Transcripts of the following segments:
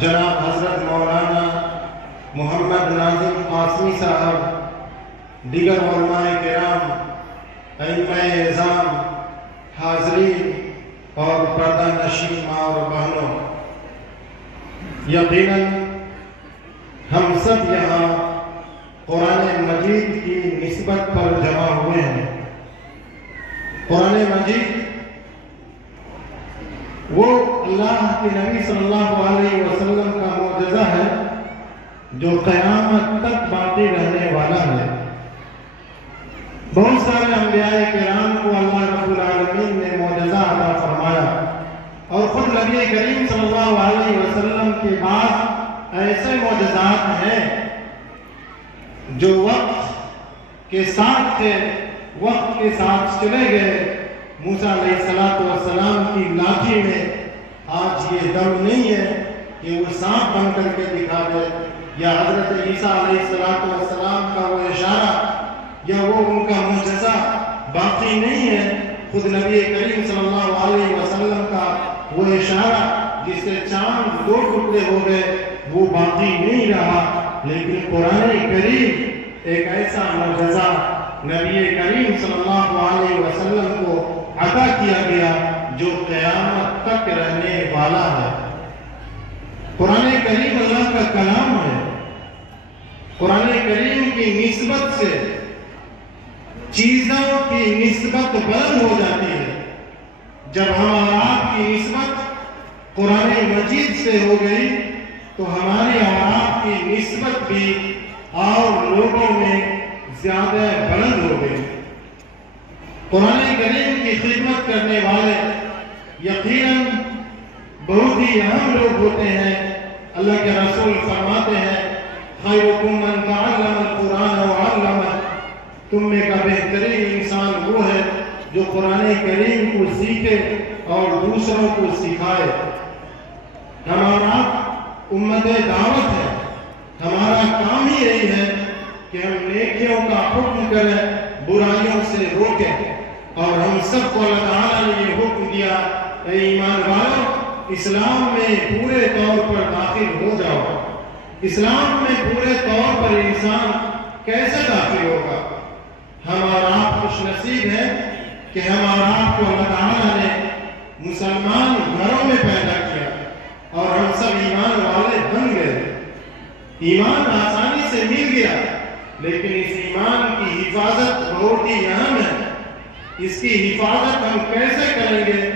جناب حضرت مولانا محمد ناظم قاسمی صاحب، دیگر علماء کرام، ائمہ اعظام، حاضرین اور پردہ نشین ماں اور بہنوں، یقیناً ہم سب یہاں قرآن مجید کی نسبت پر جمع ہوئے ہیں۔ قرآن مجید وہ اللہ کے نبی صلی اللہ علیہ وسلم کا معجزہ ہے جو قیامت تک باقی رہنے والا ہے۔ بہت سارے انبیاء کرام کو اللہ رب العالمین نے معجزہ عطا فرمایا، اور خود نبی کریم صلی اللہ علیہ وسلم کے بعد ایسے معجزات ہیں جو وقت کے ساتھ تھے، وقت کے ساتھ چلے گئے۔ موسیٰ علیہ السلام کی لاٹھی میں آج یہ دم نہیں ہے کہ وہ سانپ بن کر کے دکھا دے، یا حضرت عیسیٰ علیہ السلام کا وہ اشارہ یا وہ ان کا معجزہ باقی نہیں ہے۔ خود نبی کریم صلی اللہ علیہ وسلم کا وہ اشارہ جس سے چاند دو ٹکڑے ہو گئے وہ باقی نہیں رہا۔ لیکن قرآن کریم ایک ایسا معجزہ نبی کریم صلی اللہ علیہ وسلم کو عطا کیا گیا جو قیامت تک رہنے والا ہے۔ قرآن کریم اللہ کا کلام ہے۔ قرآن کریم کی نسبت سے چیزوں کی نسبت بلند ہو جاتی ہے۔ جب ہم اور آپ کی نسبت قرآن مجید سے ہو گئی تو ہماری اور آپ کی نسبت بھی اور لوگوں میں زیادہ بلند ہو گئی۔ قرآن کریم کی خدمت کرنے والے یقیناً بہت ہی اہم لوگ ہوتے ہیں۔ اللہ کے رسول فرماتے ہیں خیرکم من تعلم القرآن وعلمہ، تم میں کا بہترین انسان وہ ہے جو قرآن کریم کو سیکھے اور دوسروں کو سکھائے۔ ہمارا امت دعوت ہے، ہمارا کام ہی یہی ہے کہ ہم نیکیوں کا حکم کریں، برائیوں سے روکیں، اور ہم سب کو اللہ تعالیٰ نے یہ حکم دیا اے ایمان والو اسلام میں پورے طور پر داخل ہو جاؤ۔ اسلام میں پورے طور پر انسان کیسے داخل ہوگا؟ ہم اور آپ خوش نصیب ہیں کہ ہم اور آپ کو اللہ تعالیٰ نے مسلمان گھروں میں پیدا کیا اور ہم سب ایمان والے بن گئے۔ ایمان آسانی سے مل گیا، لیکن اس ایمان کی حفاظت بہت ہی اہم ہے۔ اس کی حفاظت ہم کیسے کریں گے؟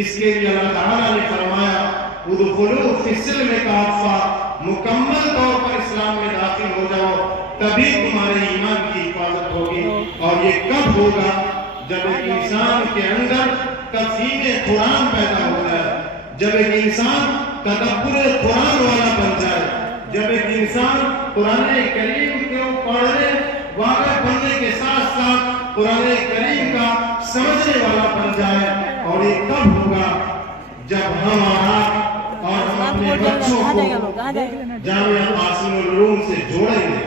اس کے لیے اللہ تعالیٰ نے فرمایا ادخلوا فی السلم کافہ، مکمل طور پر اسلام میں داخل ہو جاؤ، تبھی تمہارے ایمان کی حفاظت ہوگی۔ اور یہ کب ہوگا؟ جب ایک انسان کے اندر تفہیم قرآن پیدا ہو جائے، جب ایک انسان تدبر قرآن والا بن جائے، جب ایک انسان قرآن کریم کو پڑھنے والا بننے کے ساتھ ساتھ قرآن کریم کا سمجھنے والا بن جائے۔ اور یہ کب ہوگا؟ جب ہم اور ہم اپنے بچوں کو جامعہ قاسم العلوم سے جوڑیں گے۔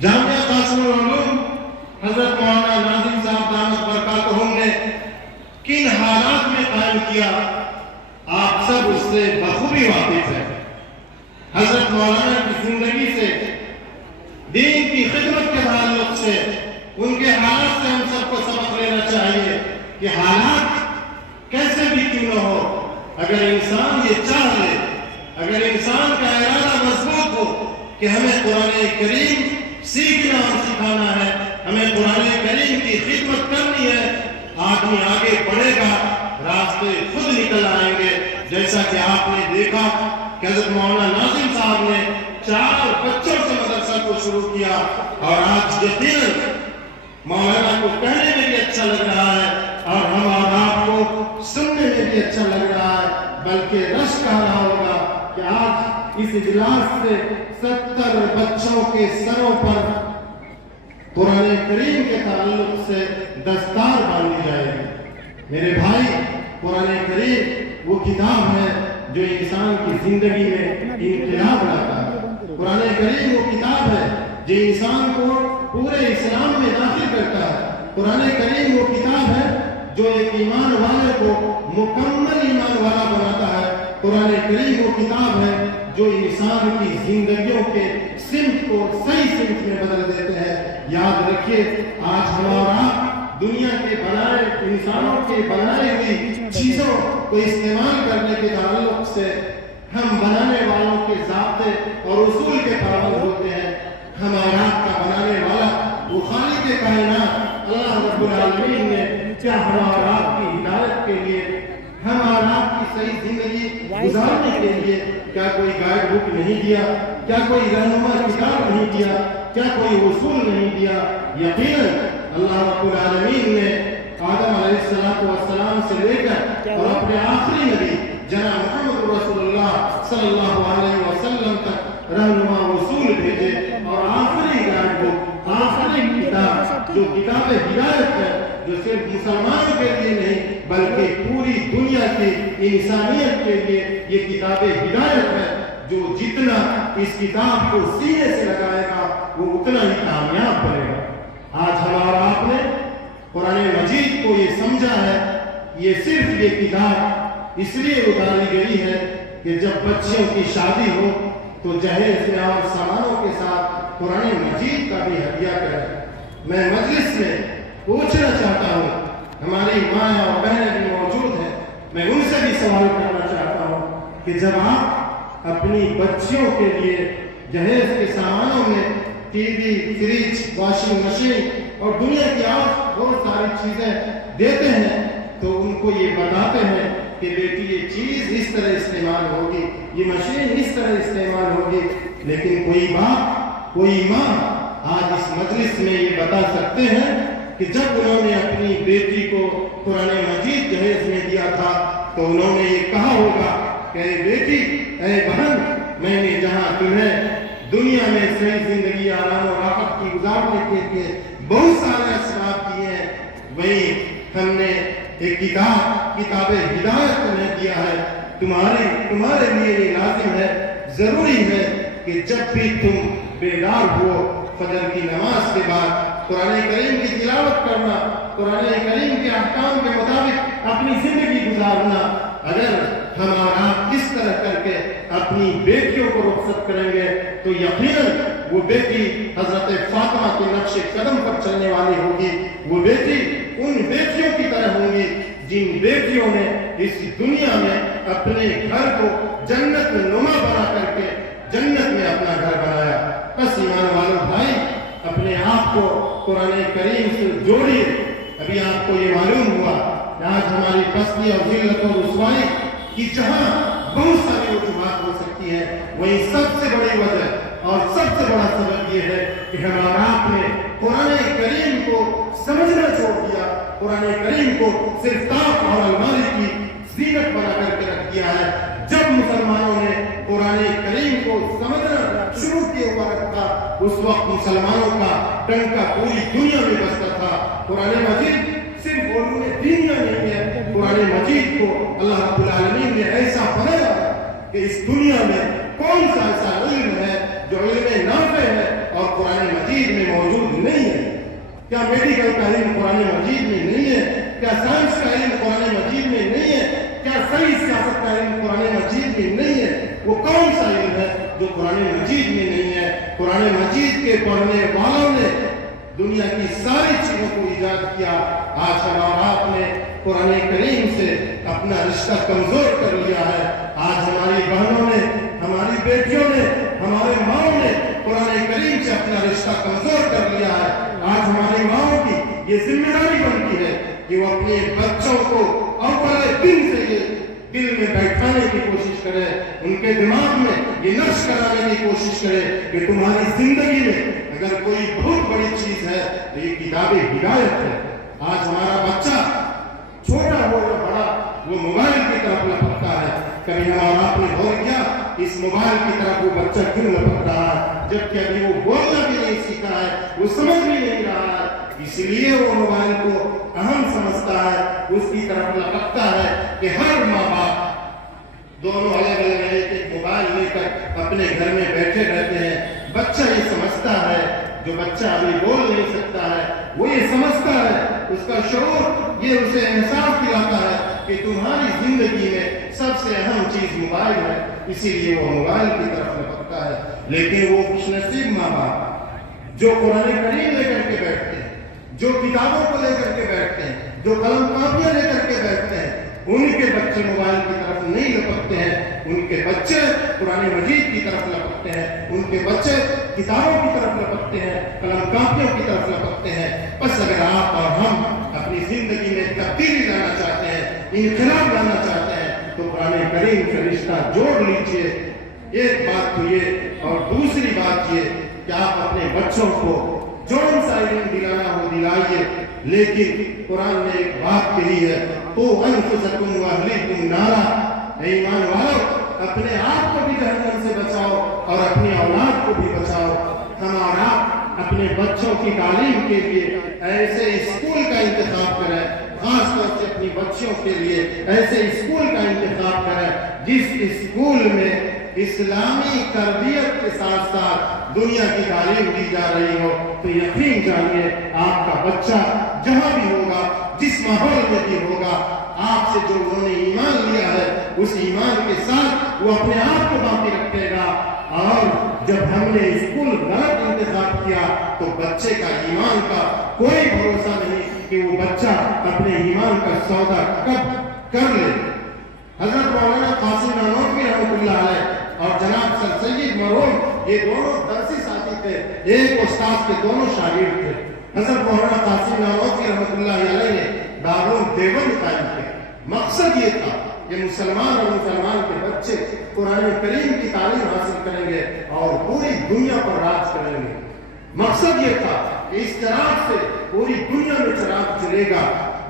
جامعہ قاسم العلوم حضرت مولانا ناظم صاحب دامت برکاتہم نے کن حالات میں قائم کیا آپ سب اس سے بخوبی واقف ہیں۔ حضرت مولانا کی زندگی سے، دین کی خدمت کے تعلق سے، ان کے حالات سے ہم سب کو سبق لینا چاہیے کہ حالات کیسے بھی کیوں نہ ہو، اگر انسان یہ چاہ لے، اگر انسان کا ارادہ مضبوط ہو کہ ہمیں قرآن کریم سیکھنا اور سکھانا ہے، ہمیں قرآن کریم کی خدمت کرنی ہے، آدمی آگے بڑھے گا، راستے خود نکل آئیں گے۔ جیسا کہ آپ نے دیکھا کہ حضرت مولانا ناظم صاحب نے 4 بچوں سے مدرسہ کو شروع کیا، اور آج یقیناً مولانا کو کہنے میں بھی اچھا لگ رہا ہے اور ہم اور آپ کو سننے میں بھی اچھا لگ رہا ہے، بلکہ رش کہہ رہا ہوگا کہ آج اس اجلاس سے 70 بچوں کے سروں پر قرآن کریم کے تعلق سے دستار باندھی جائے گی۔ میرے بھائی، قرآن کریم وہ کتاب ہے جو انسان کی زندگی میں انقلاب لاتا ہے۔ قرآن کریم وہ کتاب ہے جو انسان کو پورے اسلام میں داخل کرتا ہے۔ قرآن کریم وہ کتاب ہے جو ایک ایمان والے کو مکمل ایمان والا بناتا ہے۔ قرآن کریم وہ کتاب ہے جو انسان کی زندگیوں کے سمت کو صحیح سمت میں بدل دیتے ہیں۔ یاد رکھیے آج ہمارا دنیا کے بنائے انسانوں کے بنائی ہوئی چیزوں کو استعمال کرنے کے تعلق سے ہم بنانے والوں کے ضابطے اور اصول کے پابند ہوتے ہیں۔ ہمارا کا بنانے والا وہ خالق کائنات اللہ رب العالمین نے کیا ہمارا کی ہدایت کے لیے ہمارا کی صحیح زندگی گزارنے کے لیے کیا کوئی گائیڈ بک نہیں دیا، کیا کوئی رہنما کتاب نہیں دیا، کیا کوئی اصول نہیں دیا؟ یقیناً اللہ رب العالمین نے آدم علیہ السلام سے لے کر اور اپنے آخری نبی جناب محمد رسول اللہ صلی اللہ علیہ وسلم تک رہنما اصول بھیجے، اور آخری گائیڈ بک، آخری کتاب جو کتاب ہدایت ہے، جو صرف مسلمانوں کے لیے نہیں بلکہ پوری دنیا کی انسانیت کے لیے یہ کتاب ہدایت ہے، جو جتنا اس کتاب کو سینے سے لگائے گا وہ اتنا ہی کامیاب بنے گا۔ آج ہمارا آپ نے قرآن مجید کو یہ سمجھا ہے، یہ صرف یہ کتاب اس لیے اتاری گئی ہے کہ جب بچیوں کی شادی ہو تو جہیز میں اور سامانوں کے ساتھ قرآن مجید کا بھی ہدیہ کریں۔ میں مجلس میں پوچھنا چاہتا ہوں، ہماری ماں اور بہنیں بھی موجود ہیں، میں ان سے بھی سوال کرنا چاہتا ہوں کہ جب آپ اپنی بچیوں کے لیے جہیز کے سامانوں میں T V, fridge, washing machine اور دنیا کی اور بہت ساری چیزیں دیتے ہیں تو ان کو یہ بتاتے ہیں کہ بیٹی یہ چیز اس طرح استعمال ہوگی، یہ مشین اس طرح استعمال ہوگی، لیکن کوئی باپ، کوئی ماں آج اس مجلس میں یہ بتا سکتے ہیں کہ جب انہوں نے اپنی بیٹی کو قرآن مجید جہیز میں دیا تھا تو انہوں نے یہ کہا ہوگا کہ اے بیٹی، اے بہن، میں نے جہاں تمہیں دنیا میں صحیح زندگی آرام و راحت کی گزارنے کے لیے بہت سارے اسباب دیے ہیں، وہی ہم نے ایک کتاب ہدایت تمہیں دیا ہے، تمہارے لیے یہ لازم ہے، ضروری ہے کہ جب بھی تم بیدار ہو فجر کی نماز کے بعد قرآن کریم کی تلاوت کرنا، قرآن کریم کے احکام کے مطابق اپنی زندگی گزارنا۔ اگر ہمارا اس طرح کر کے اپنی بیٹیوں کو رخصت کریں گے تو یقیناً وہ بیٹی حضرت فاطمہ کے نقش قدم پر چلنے والی ہوگی، وہ بیٹی ان بیٹیوں کی طرح ہوں گی جن بیٹیوں نے اس دنیا میں اپنے گھر کو جنت نما بنا کر کے جنت میں اپنا گھر بنایا۔ بس ایمان والوں بھائی، اپنے آپ کو قرآن کریم سے جوڑیے۔ ابھی آپ کو یہ معلوم ہوا کہ آج ہماری پستی اور ذلت اور رسوائی کی جہاں بہت ساری وجوہات ہو سکتی ہے، وہی سب سے بڑی وجہ اور سب سے بڑا سبب یہ ہے کہ ہمارا آپ نے قرآن کریم کو سمجھنا چھوڑ دیا، قرآن کریم کو صرف طاق اور الماری کی زینت بنا کر کے رکھ دیا ہے۔ جب مسلمانوں نے قرآن کریم کو سمجھنا شروع کیا ہوا رکھا، اس وقت مسلمانوں کا ڈنکا پوری دنیا میں بجتا تھا۔ قرآن مجید صرف علوم دینیا نہیں ہے، قرآن مجید کو اللہ رب العالمین نے ایسا بنایا کہ اس دنیا میں کون سا ایسا علم ہے جو علم نافع ہے اور قرآن مجید میں موجود نہیں ہے؟ کیا میڈیکل کا علم قرآن مجید میں نہیں ہے؟ کیا سائنس کا علم قرآن مجید میں نہیں ہے؟ کیا صحیح سیاست کا علم قرآن مجید میں نہیں ہے؟ وہ کون سا علم ہے جو قرآن مجید میں نہیں ہے؟ قرآن مجید کے پڑھنے والوں نے دنیا کی ساری چیزوں کو ایجاد کیا۔ آج ہمارا آپ نے قرآن کریم سے اپنا رشتہ کمزور کر لیا ہے۔ آج ہماری بہنوں نے، ہماری بیٹیوں نے، ہمارے ماؤں نے قرآن کریم سے اپنا رشتہ کمزور کر لیا ہے۔ آج ہماری ماؤں کی یہ ذمہ داری بنتی ہے کہ وہ اپنے بچوں کو اول دن سے یہ دل میں بیٹھانے کی کوشش کرے، ان کے دماغ میں یہ نقش کرانے کی کوشش کرے کہ تمہاری زندگی میں اگر کوئی بہت بڑی چیز ہے تو یہ کتاب ہدایت ہے۔ آج ہمارا بچہ چھوٹا ہو یا بڑا وہ موبائل کی طرف لپکتا ہے۔ کبھی ہمارا آپ نے غور کیا اس موبائل کی طرف وہ بچہ کیوں لپک رہا ہے، جبکہ ابھی وہ بولنا بھی نہیں سیکھا ہے، وہ سمجھ بھی نہیں رہا ہے، اس لیے وہ موبائل کو اہم سمجھتا ہے، اس کی طرف لپکتا ہے کہ ہر ماں باپ دونوں الگ الگ ایک موبائل لے کر اپنے گھر میں بیٹھے رہتے ہیں۔ بچہ یہ سمجھتا ہے، جو بچہ ابھی بول نہیں سکتا ہے وہ یہ سمجھتا ہے اس کا شعور یہ اسے احساس دلاتا ہے کہ تمہاری زندگی میں سب سے اہم چیز موبائل ہے، اسی لیے وہ موبائل کی طرف لپکتا ہے۔ لیکن وہ خوش نصیب ماں باپ جو قرآن کریم لے کر کے بیٹھتے ہیں، جو کتابوں کو لے کر کے بیٹھتے ہیں، جو قلم کاپیاں لے کر کے بیٹھتے ہیں، ان کے بچے موبائل کی طرف نہیں لپکتے ہیں، ان کے بچے قرآن مجید کی طرف لپکتے ہیں، ان کے بچے کتابوں کی طرف لپکتے ہیں، قلم کاپیوں کی طرف لپکتے ہیں۔ بس اگر آپ اور ہم اپنی زندگی میں تبدیلی لانا چاہتے ہیں، انقلاب لانا چاہتے ہیں، تو قرآن کریم سے رشتہ جوڑ لیجئے۔ ایک بات تو یہ، اور دوسری بات یہ کہ آپ اپنے بچوں کو جون سا علم دلانا ہو دلائیے، لیکن قرآن نے ایک بات کہی ہے، تو انفسکم واہلیکم نارا، اے ایمان والو اپنے آپ کو بھی جہنم سے بچاؤ اور اپنی اولاد کو بھی بچاؤ۔ ہمارا اپنے بچوں کی تعلیم کے لیے ایسے اسکول کا انتخاب کریں، خاص طور سے اپنی بچوں کے لیے ایسے اسکول کا انتخاب کریں جس اسکول میں اسلامی تربیت کے ساتھ ساتھ دنیا کی تعلیم دی جا رہی ہو، تو یقین جانیے آپ کا بچہ جہاں بھی ہوگا، جس ماحول میں بھی ہوگا، آپ سے جو انہوں نے ایمان لیا ہے اس ایمان کے ساتھ وہ اپنے آپ کو باقی رکھے گا۔ اور جب ہم نے اسکول غلط انتخاب کیا تو بچے کا ایمان کا کوئی بھروسہ نہیں کہ وہ بچہ اپنے ایمان کا سودا کب کر لے۔ حضرت مولانا قاسم نانوتوی رحمۃ اللہ علیہ اور جناب سر سید مرحوم یہ دونوں درسی ساتھی تھے، ایک استاد کے دونوں شاگرد تھے۔ حضرت مولانا قاسم نانوتوی رحمۃ اللہ علیہ نے دارالعلوم دیوبند قائم کیا۔ مقصد یہ تھا کہ مسلمان اور مسلمان کے بچے قرآن کریم کی تعلیم حاصل کریں گے اور پوری دنیا پر راج کریں گے۔ مقصد یہ تھا کہ اس چراغ سے پوری دنیا میں چراغ جلے گا۔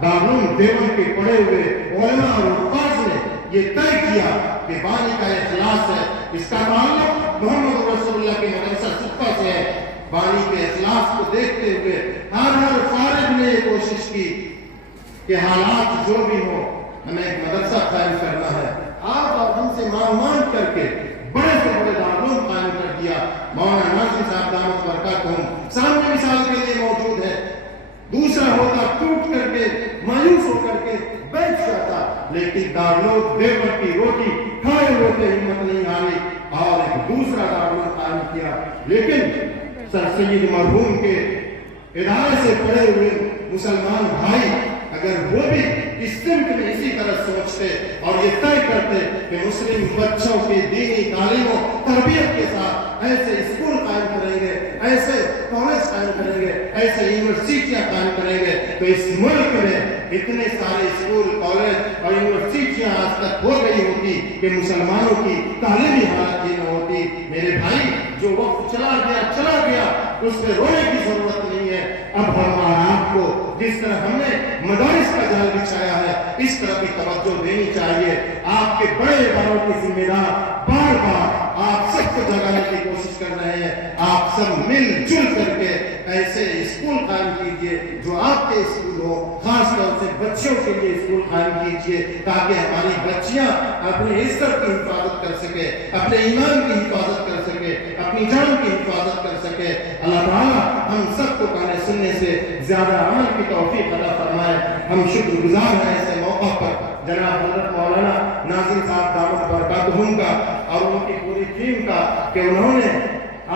دارالعلوم دیوبند کے پڑھے ہوئے علماء اور استاد نے یہ طے کیا کہ بانی کا اخلاص ہے، اس کا تعلق محمد رسول اللہ کے مدرسہ سقہ سے ہے۔ بانی کے اخلاص کو دیکھتے ہوئے ہر فارغ نے یہ کوشش کی کہ حالات جو بھی ہو ہمیں ایک مدرسہ قائم کرنا ہے۔ آپ اور ہم سے مانگ کر کے بڑے سے بڑے دارالعلوم قائم کر دیا۔ مولانا ناصر صاحب دامت برکاتہم سامنے مثال کے لیے موجود ہے۔ دوسرا ہوتا ٹوٹ کر کے مایوس ہو کر کے بیٹھ جاتا، لیکن دارالعلوم دیوبند کی روٹی کھائے ہوتے ہمت نہیں ہاری اور ایک دوسرا دارالعلوم قائم کیا۔ لیکن سر سید مرحوم کے ادارے سے پڑے ہوئے مسلمان بھائی اگر وہ بھی اس سمت میں اسی طرح سوچتے اور یہ طے کرتے کہ مسلم بچوں کی دینی تعلیم و تربیت کے ساتھ ایسے اسکول قائم کریں گے، ایسے کالج قائم کریں گے، ایسے یونیورسٹیاں قائم کریں گے، تو اس ملک میں اتنے سارے اسکول کالج اور یونیورسٹیاں آج تک ہو گئی ہوتی کہ مسلمانوں کی تعلیمی حالت یہ نہ ہوتی۔ میرے بھائی جو وقت چلا گیا اس پہ رونے کی ضرورت نہیں ہے۔ اب ہم آپ کو جس طرح ہم نے مدارس کا جال بچھایا ہے اس طرح کی توجہ دینی چاہیے۔ آپ کے بڑے اداروں کے ذمہ دار بار بار آپ سب کو جگانے کی کوشش کر رہے ہیں۔ آپ سب مل جل کر کے ایسے اسکول قائم کیجئے جو آپ کے اسکول ہو، خاص طور سے بچوں کے لیے اسکول قائم کیجئے تاکہ ہماری بچیاں اپنی عزت کی حفاظت کر سکے، اپنے ایمان کی حفاظت کر سکے، اپنی جان کی حفاظت کر سکے۔ اللہ تعالیٰ ہم سب کو کہنے سننے سے زیادہ عمل کی توفیق عطا فرمائے۔ ہم شکر گزار ہیں ایسے موقع پر جناب حضرت مولانا ناظم صاحب دامت برکاتہم کا اور ان کی پوری ٹیم کا کہ انہوں نے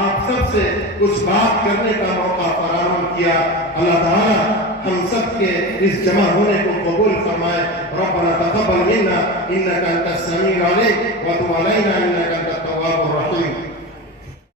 آپ سب سے کچھ بات کرنے کا موقع فراہم کیا۔ اللہ تعالیٰ ہم سب کے اس جمع ہونے کو قبول فرمائے۔ ربنا تقبل منا انك انت السميع العليم وتب علينا انك انت